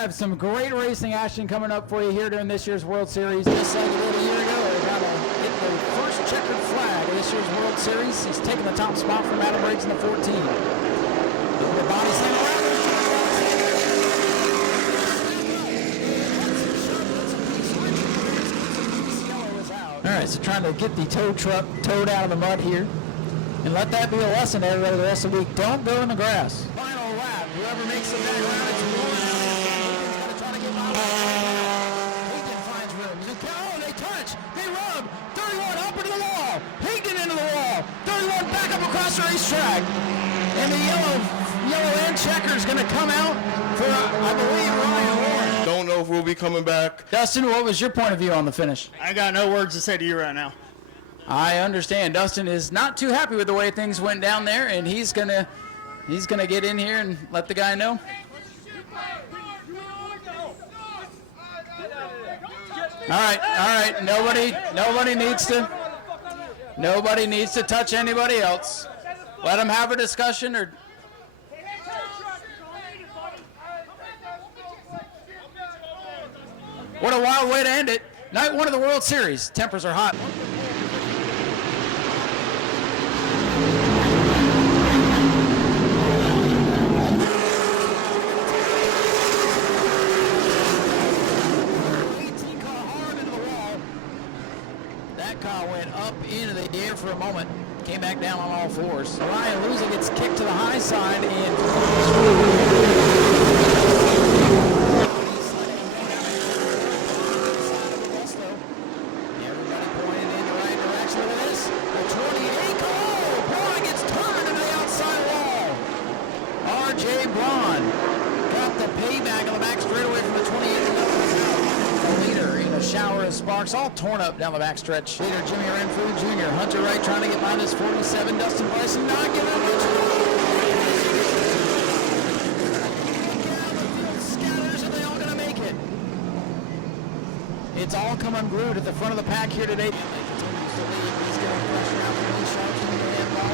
have some great racing action coming up for you here during this year's World Series. Just like we did a year ago, they're going to get the first checkered flag of this year's World Series. He's taking the top spot from Adam Briggs in the 14. The body slam around. All right, so trying to get the tow truck towed out of the mud here. And let that be a lesson to everybody the rest of the week. Don't go in the grass. Final lap. Whoever makes it back around, it's rolling out. Hayden's got to try to get by. Hayden finds room. Oh, they touch. They rub. 31 up into the wall. Hayden into the wall. 31 back up across the racetrack. And the yellow and checker is going to come out for, I believe, Ryan Warren. Don't know if we'll be coming back. Dustin, what was your point of view on the finish? I got no words to say to you right now. I understand. Dustin is not too happy with the way things went down there, and he's gonna get in here and let the guy know. All right. Nobody needs to touch anybody else. Let them have a discussion or. What a wild way to end it. Night one of the World Series. Tempers are hot. That car went up into the air for a moment. Came back down on all fours. Ryan losing its kick to the high side and sparks all torn up down the backstretch. Leader Jimmy Renfrew Jr. Hunter Wright trying to get by this 47. Dustin Bryson not giving him much room. Scatters, are they all going to make it? It's all come unglued at the front of the pack here today. Continues to lead. He's getting pressure out from these sharps in the end ball.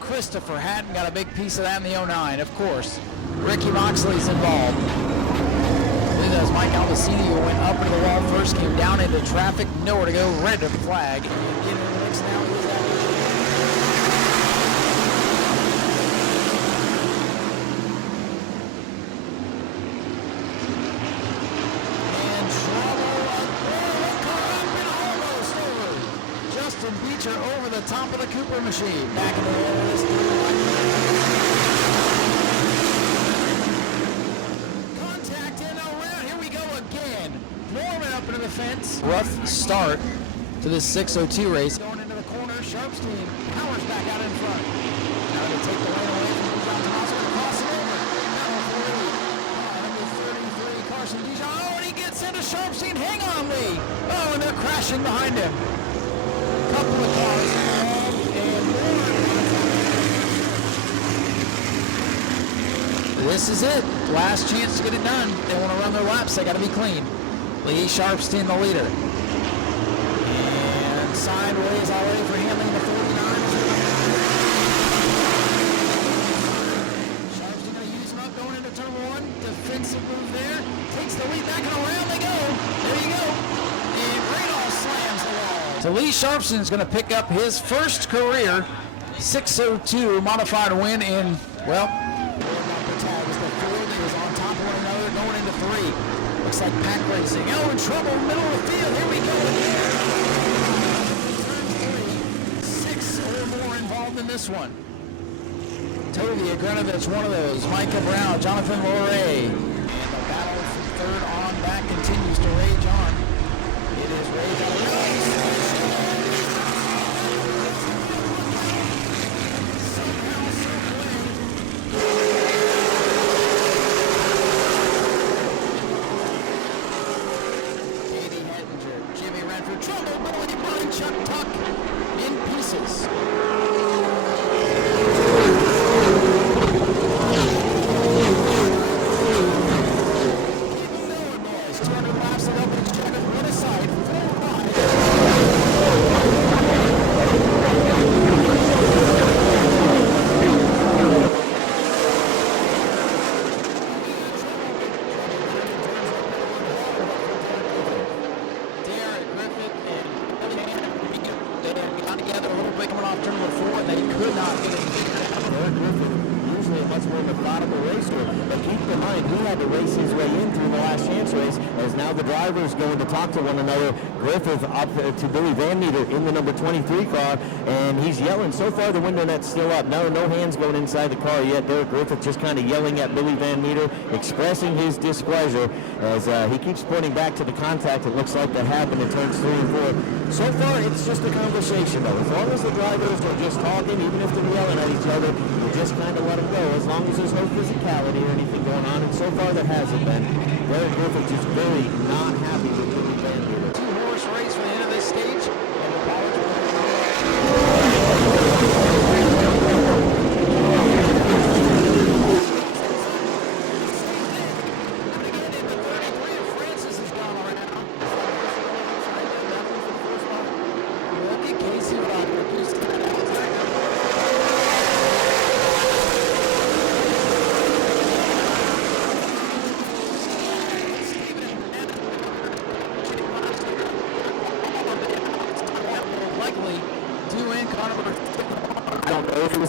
Christopher Hatton got a big piece of that in the 09, of course. Ricky Moxley's involved. I believe that was Mike Albacini who went up into the wall first, came down into traffic, nowhere to go, red to flag. And get in the mix now. And trouble up there. Car up and almost over. Justin Beecher over the top of the Cooper machine. Back in the air. Contact in around. Here we go again. Norman up into the fence. Rough start to this 602 race. Going into the corner. Sharpstein powers back out in front. Now to take the lane away from Dijon Thomas. Cross it over. Number 33, Carson Dijon. Oh, and he gets into Sharpstein. Hang on, Lee. Oh, and they're crashing behind him. Couple of cars involved and more. This is it. Last chance to get it done. They want to run their laps. They got to be clean. Lee Sharpstein, the leader. And sideways already for handling the 49. Sharpstein going to use him up going into turn one. Defensive move there. Takes the lead back and around they go. There you go. And Radolph slams the wall. So Lee Sharpstein is going to pick up his first career 602 modified win in, well, looks like pack racing. Oh, in trouble, middle of the field. Here we go again. Turn 3. 6 or more involved in this one. Toby Agrenovich, one of those. Micah Brown, Jonathan Loray. And the battle from third on back continues to rage on. It is rage on. Trouble, but when he brought much more methodical racer. But keep in mind, he had to race his way in through the last chance race, as now the drivers going to talk to one another. Griffith up to Billy Van Meter in the number 23 car, and he's yelling. So far, the window net's still up. No hands going inside the car yet. Derek Griffith just kind of yelling at Billy Van Meter, expressing his displeasure as he keeps pointing back to the contact. It looks like that happened in turns 3 and 4. So far, it's just a conversation, though. As long as the drivers are just talking, even if they're yelling at each other, you just kind of let them go, as long as there's no physicality or anything going on. And so far, there hasn't been. Derek Griffith is very not happy with Billy Van Meter. Two-horse race for the end of this stage.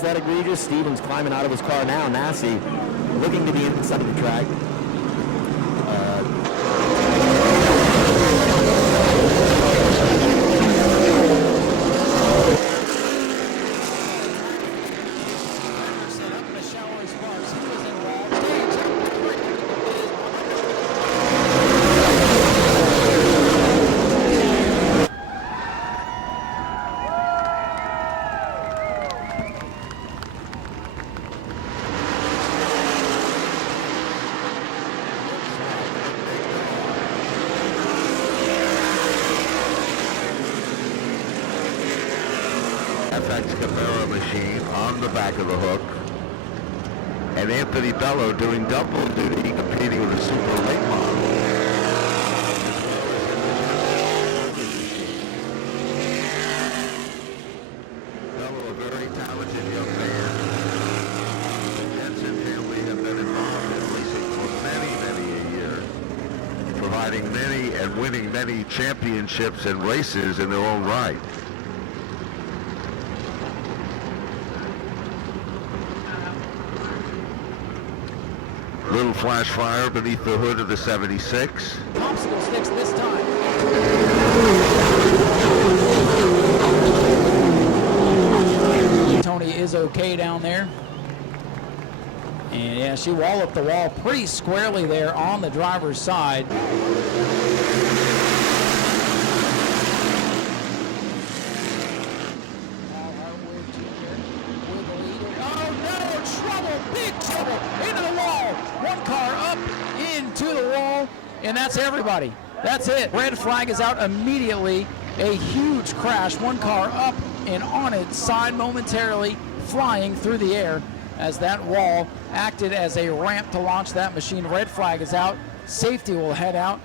That egregious. Stevens climbing out of his car now. Nau Sea looking to the inside of the track. Machine on the back of the hook, and Anthony Bello doing double duty, competing with a super late model. Bello, a very talented young man. Jensen family have been involved in racing for many a year, providing many and winning many championships and races in their own right. Little flash fire beneath the hood of the 76. Popsicle sticks this time. Tony is okay down there. And yeah, she walloped the wall pretty squarely there on the driver's side. And that's everybody. That's it. Red flag is out immediately. A huge crash. One car up and on its side momentarily, flying through the air as that wall acted as a ramp to launch that machine. Red flag is out. Safety will head out.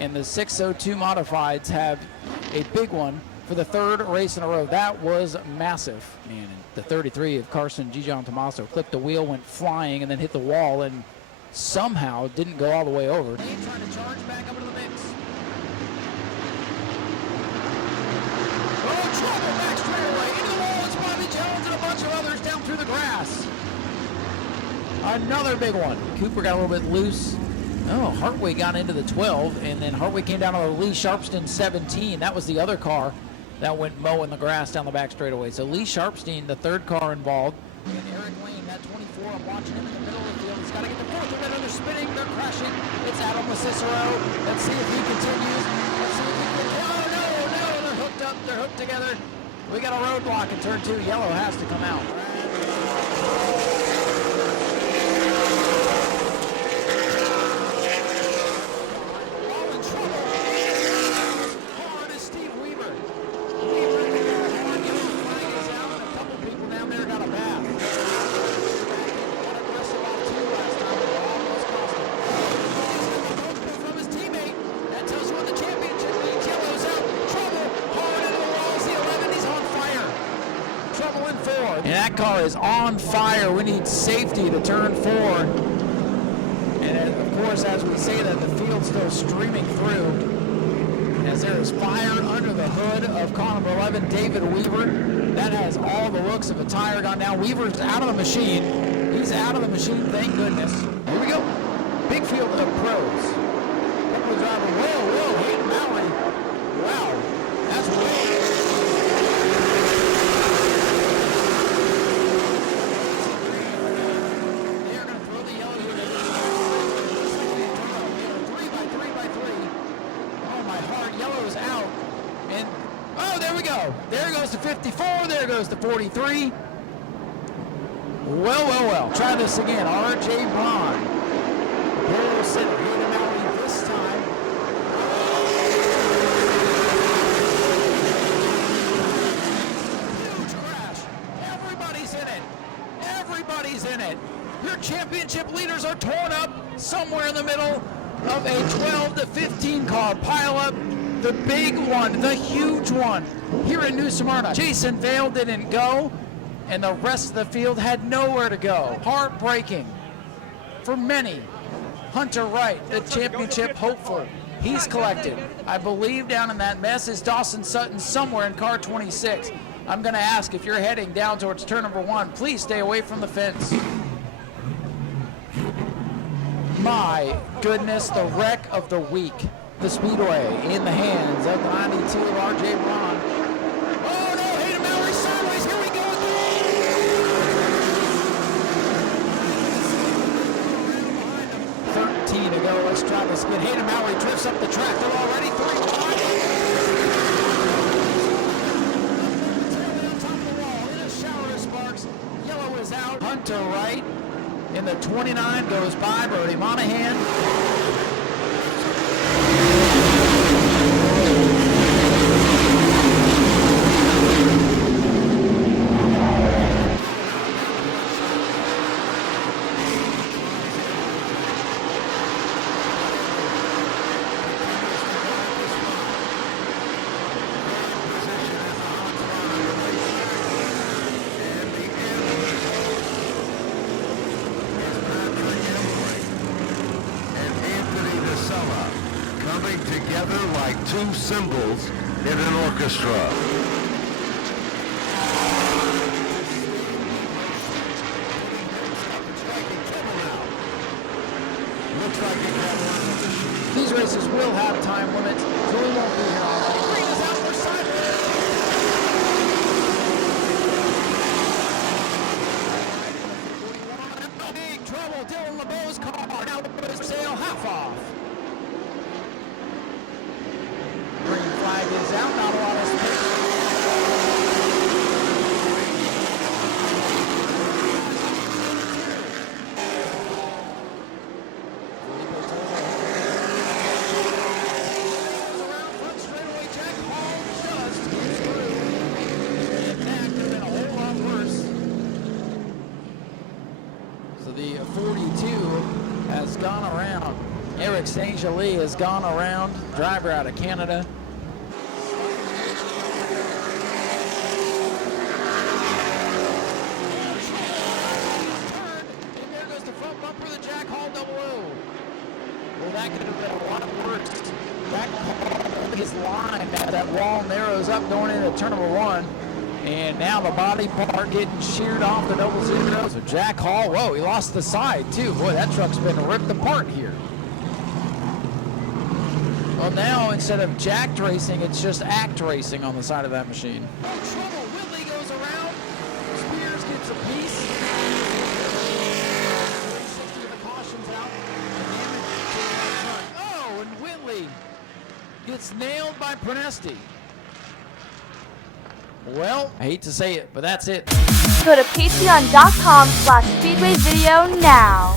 And the 602 modifieds have a big one for the third race in a row. That was massive. Man, the 33 of Carson Gijon Tomaso clipped the wheel, went flying, and then hit the wall and somehow didn't go all the way over. Trying to charge back up into the mix. Oh, trouble back straight away. Into the wall is Bobby Jones and a bunch of others down through the grass. Another big one. Cooper got a little bit loose. Oh, Hartway got into the 12, and then Hartway came down on the Lee Sharpstein 17. That was the other car that went mowing the grass down the back straightaway. So Lee Sharpstein, the third car involved. And Eric Lane, that 24, I'm watching him in the middle of the field. He's got to get the fourth. They're spinning, they're crashing. It's Adam Cicero. Let's see if he continues. Let's see if he can. Oh, no, they're hooked up. They're hooked together. We got a roadblock in turn 2. Yellow has to come out. And that car is on fire. We need safety to turn 4. And of course, as we say that, the field's still streaming through as there is fire under the hood of car number 11, David Weaver. That has all the looks of a tire gone down. Weaver's out of the machine. He's out of the machine, thank goodness. Here we go. Big field of pros. Couple driver. Whoa, Hayden Mallory. Wow, that's way. They're going to throw the yellow here. 3x3. Oh, my heart. Yellow is out. And, oh, there we go. There goes to 54. There goes to 43. Well. Try this again. R.J. Braun. Pole sitter. Hayden Mallory this time. Huge crash. Everybody's in it. Your championship leaders are torn up somewhere in the middle of a 12 to 15 car pileup. The big one, the huge one, here in New Smyrna. Jason Vale didn't go, and the rest of the field had nowhere to go. Heartbreaking for many. Hunter Wright, the championship hopeful. He's collected. I believe down in that mess is Dawson Sutton somewhere in car 26. I'm going to ask, if you're heading down towards turn number 1, please stay away from the fence. My goodness, the wreck of the week. The Speedway in the hands of the 92 R.J. Braun. Oh no, Hayden Mallory sideways, here we go again! 13 to go, let's try this again. Hayden Mallory drifts up the track, they're already 3 wide. On top of the wall, in a shower of sparks, yellow is out. Hunter Wright in the 29 goes by, Brody Monahan. Two cymbals in an orchestra. These races will have time limits, so we won't be here all night. Green is out for sideways. Big trouble, Dylan LeBeau's car. Now for sale, half off. Green flag is out, not a lot of space. The 42 has gone around. Eric St. Jolie has gone around, driver out of Canada. And there goes the front bumper of the Jack Hall 00. Well, that could have been a lot worse. Jack Hall, his line, that wall narrows up going into turn number 1. And now the body part getting sheared off the 00. So Jack Hall, whoa, he lost the side too. Boy, that truck's been ripped apart here. Well, now instead of jacked racing, it's just act racing on the side of that machine. No trouble, Whitley goes around. Spears gets a piece. 360 of the cautions out. Oh, and Whitley gets nailed by Pronesti. Well, I hate to say it, but that's it. Go to patreon.com/speedwayvideo now.